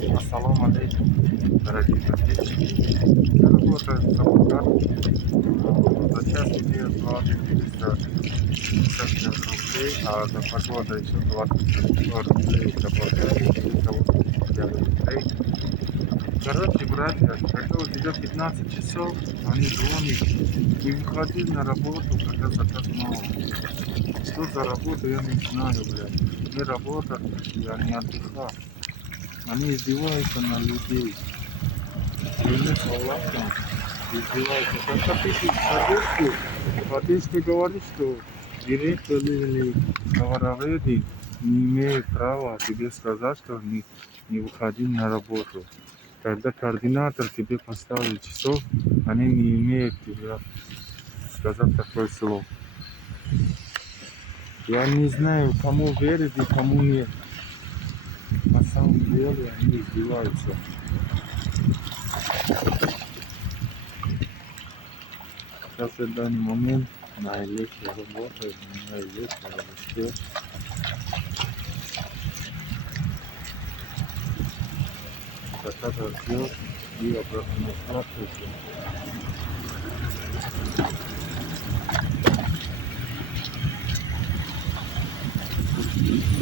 Ассаламу алейкум, дорогие подписчики. Я работаю в Самарканд. За час имею платы 450 рублей, а за погода еще 20 рублей добавляю. Итого 50 рублей. Короче, братья, когда у тебя 15 часов, они звонят, не выходи на работу, когда заказ мало. Что за работа, я не знаю, блядь. Не работа, я не отдыхаю. Они издеваются на людей. Клянусь Аллахом, издеваются. Когда ты по-одесски говоришь, что директор или товароведы не имеют права тебе сказать, что не выходи на работу. Когда координатор тебе поставит часов, они не имеют тебе сказать такое слово. Я не знаю, кому верить и кому нет. На самом деле они издеваются. Сейчас в данный момент на электро работает, на электро растет. Заката ждет и обратно на станцию.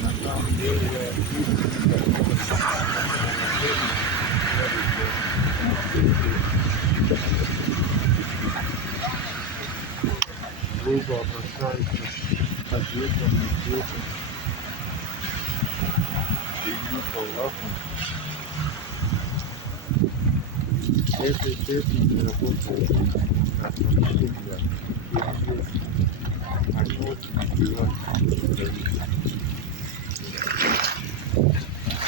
На самом деле я грубо обращаются к ответам, ответам. Клянусь Аллахом. Это честно не работает. Они очень издеваются.